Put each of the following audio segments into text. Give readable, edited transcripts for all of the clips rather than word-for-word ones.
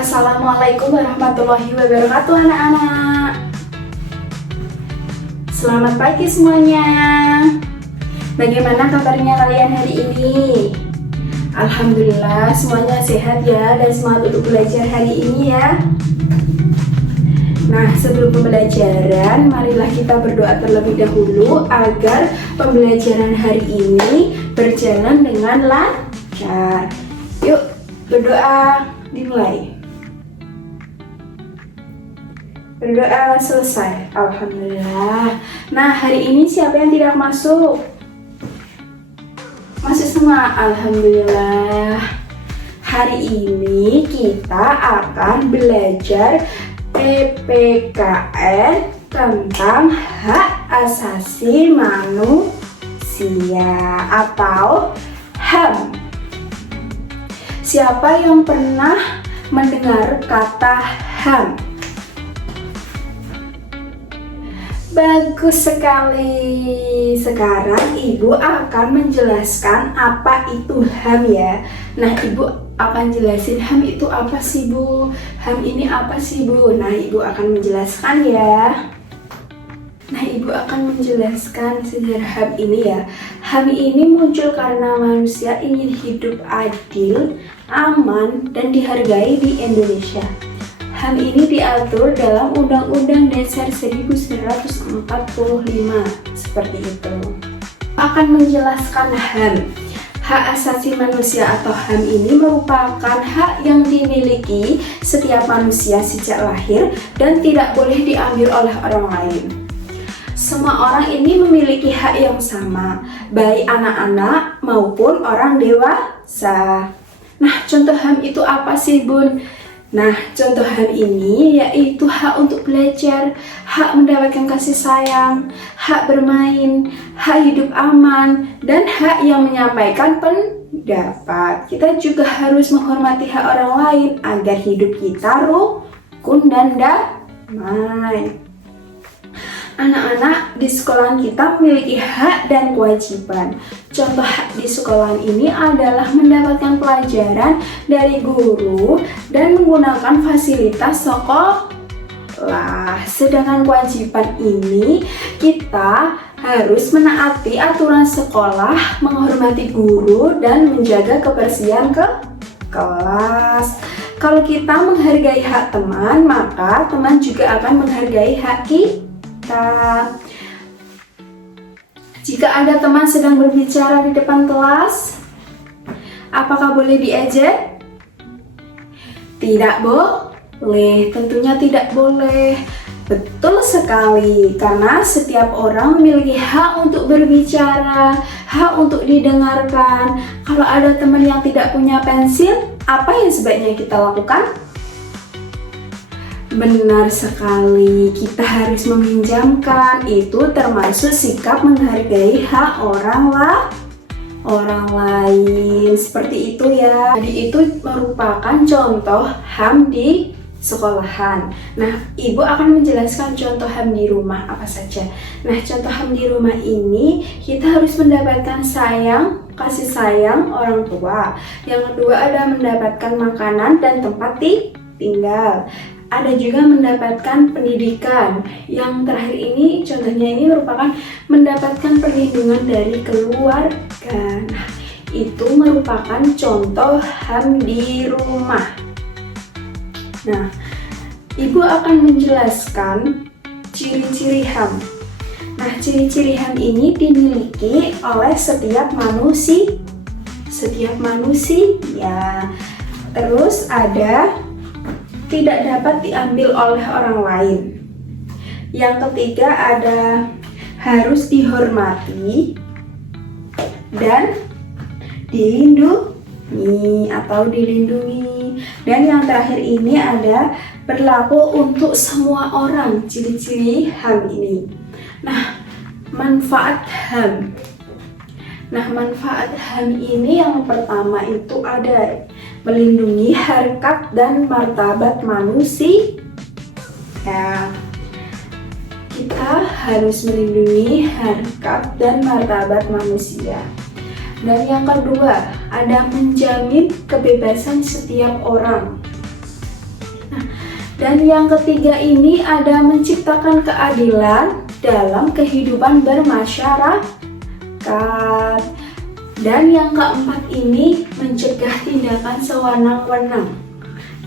Assalamualaikum warahmatullahi wabarakatuh anak-anak. Selamat pagi semuanya. Bagaimana kabarnya kalian hari ini? Alhamdulillah semuanya sehat ya dan semangat untuk belajar hari ini ya. Nah, sebelum pembelajaran, marilah kita berdoa terlebih dahulu agar pembelajaran hari ini berjalan dengan lancar. Yuk, berdoa dimulai. Berdoa selesai. Alhamdulillah. Nah, hari ini siapa yang tidak masuk? Masuk semua. Alhamdulillah. Hari ini kita akan belajar PPKN tentang hak asasi manusia atau HAM. Siapa yang pernah mendengar kata HAM? Bagus sekali. Sekarang Ibu akan menjelaskan apa itu HAM ya. Nah, Ibu akan jelasin HAM itu apa sih Bu? HAM ini apa sih Bu? Nah, Ibu akan menjelaskan ya. Nah, Ibu akan menjelaskan sejarah HAM ini ya. HAM ini muncul karena manusia ingin hidup adil, aman, dan dihargai di Indonesia. HAM ini diatur dalam Undang-Undang Dasar 1945 seperti itu. Akan menjelaskan HAM. Hak asasi manusia atau HAM ini merupakan hak yang dimiliki setiap manusia sejak lahir dan tidak boleh diambil oleh orang lain. Semua orang ini memiliki hak yang sama, baik anak-anak maupun orang dewasa. Nah, contoh HAM itu apa sih, Bun? Nah, contoh HAM ini yaitu hak untuk belajar, hak mendapatkan kasih sayang, hak bermain, hak hidup aman, dan hak yang menyampaikan pendapat. Kita juga harus menghormati hak orang lain agar hidup kita rukun dan damai. Anak-anak di sekolah kita memiliki hak dan kewajiban. Contoh hak di sekolah ini adalah mendapatkan pelajaran dari guru dan menggunakan fasilitas sekolah. Sedangkan kewajiban ini kita harus menaati aturan sekolah, menghormati guru, dan menjaga kebersihan kelas. Kalau kita menghargai hak teman, maka teman juga akan menghargai hak kita. Jika ada teman sedang berbicara di depan kelas, apakah boleh diejek? Tidak boleh, tentunya tidak boleh. Betul sekali, karena setiap orang memiliki hak untuk berbicara, hak untuk didengarkan. Kalau ada teman yang tidak punya pensil, apa yang sebaiknya kita lakukan? Benar sekali, kita harus meminjamkan. Itu termasuk sikap menghargai hak orang lain. Seperti itu ya. Jadi itu merupakan contoh HAM di sekolahan. Nah, Ibu akan menjelaskan contoh HAM di rumah apa saja. Nah, contoh HAM di rumah ini kita harus mendapatkan kasih sayang orang tua. Yang kedua ada mendapatkan makanan dan tempat tinggal. Ada juga mendapatkan pendidikan. Yang terakhir ini, contohnya ini merupakan mendapatkan perlindungan dari keluarga. Nah, itu merupakan contoh HAM di rumah. Nah, Ibu akan menjelaskan ciri-ciri HAM. Nah, ciri-ciri HAM ini dimiliki oleh setiap manusia. Terus ada tidak dapat diambil oleh orang lain. Yang ketiga ada harus dihormati dan dilindungi. Dan yang terakhir ini ada berlaku untuk semua orang, ciri-ciri HAM ini. Nah, manfaat HAM. Nah, manfaat HAM ini yang pertama itu ada melindungi harkat dan martabat manusia. Ya, kita harus melindungi harkat dan martabat manusia. Dan yang kedua, ada menjamin kebebasan setiap orang. Dan yang ketiga ini ada menciptakan keadilan dalam kehidupan bermasyarakat. Dan yang keempat ini mencegah tindakan sewenang-wenang,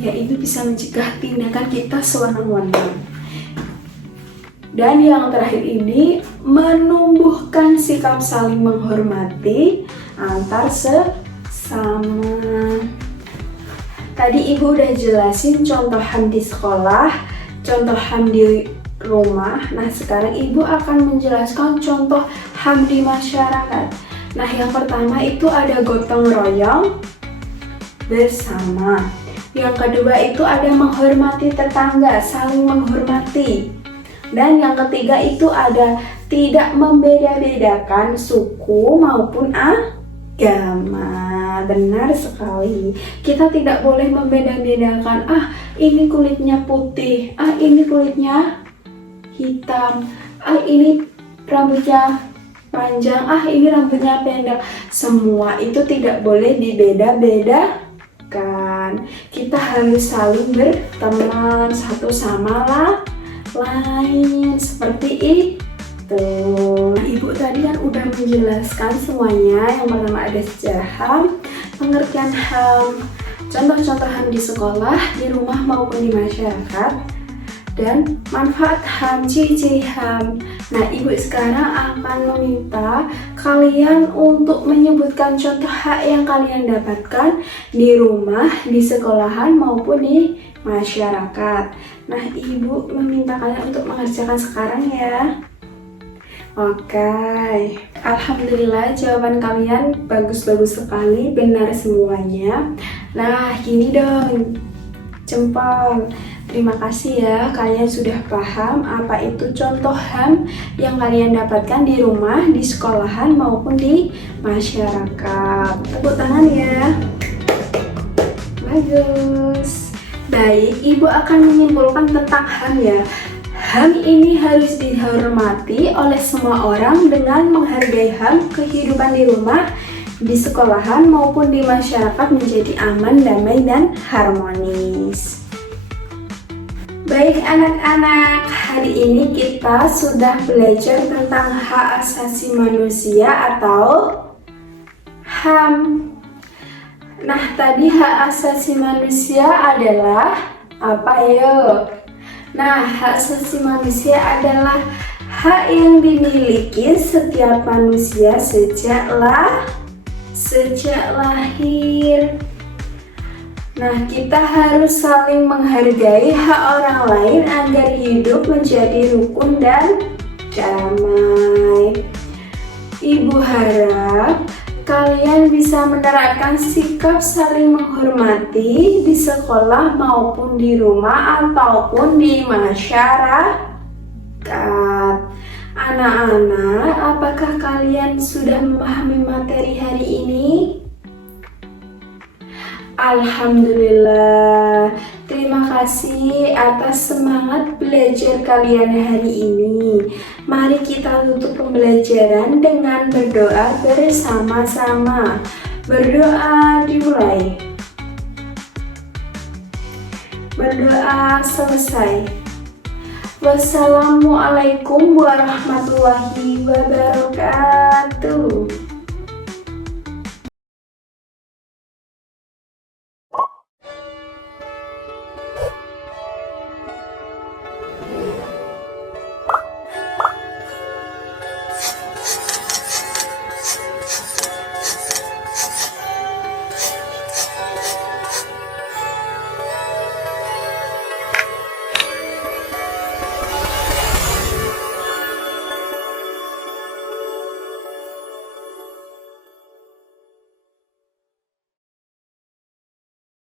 yaitu bisa mencegah tindakan kita sewenang-wenang. Dan yang terakhir ini menumbuhkan sikap saling menghormati antar sesama. Tadi Ibu udah jelasin contoh HAM di sekolah, contoh HAM di rumah. Nah, sekarang Ibu akan menjelaskan contoh HAM di masyarakat. Nah, yang pertama itu ada gotong royong bersama. Yang kedua itu ada menghormati tetangga, saling menghormati. Dan yang ketiga itu ada tidak membeda-bedakan suku maupun agama. Benar sekali. Kita tidak boleh membeda-bedakan, ini kulitnya putih, ini kulitnya hitam, ini rambutnya panjang, ini rambutnya pendek. Semua itu tidak boleh dibeda-bedakan. Kita harus saling berteman satu sama lain, seperti itu. Nah, Ibu tadi kan udah menjelaskan semuanya. Yang pertama ada sejarah HAM, pengertian HAM, contoh-contoh HAM di sekolah, di rumah maupun di masyarakat, dan manfaat HAM, ciri-ciri HAM. Nah, Ibu sekarang akan meminta kalian untuk menyebutkan contoh hak yang kalian dapatkan di rumah, di sekolahan maupun di masyarakat. Nah, Ibu meminta kalian untuk mengerjakan sekarang ya. Oke, alhamdulillah jawaban kalian bagus-bagus sekali, benar semuanya. Nah, gini dong, jempol. Terima kasih ya, kalian sudah paham apa itu contoh HAM yang kalian dapatkan di rumah, di sekolahan maupun di masyarakat. Tepuk tangan ya. Bagus. Baik, Ibu akan menyimpulkan tentang HAM ya. HAM ini harus dihormati oleh semua orang dengan menghargai HAM. Kehidupan di rumah, di sekolahan maupun di masyarakat menjadi aman, damai, dan harmonis. Baik anak-anak, hari ini kita sudah belajar tentang hak asasi manusia atau HAM. Nah, tadi hak asasi manusia adalah apa yuk? Nah, hak asasi manusia adalah hak yang dimiliki setiap manusia sejak lahir. Nah, kita harus saling menghargai hak orang lain agar hidup menjadi rukun dan damai. Ibu harap kalian bisa menerapkan sikap saling menghormati di sekolah maupun di rumah ataupun di masyarakat. Anak-anak, apakah kalian sudah memahami materi hari ini? Alhamdulillah. Terima kasih atas semangat belajar kalian hari ini. Mari kita tutup pembelajaran dengan berdoa bersama-sama. Berdoa dimulai. Berdoa selesai. Wassalamualaikum warahmatullahi wabarakatuh.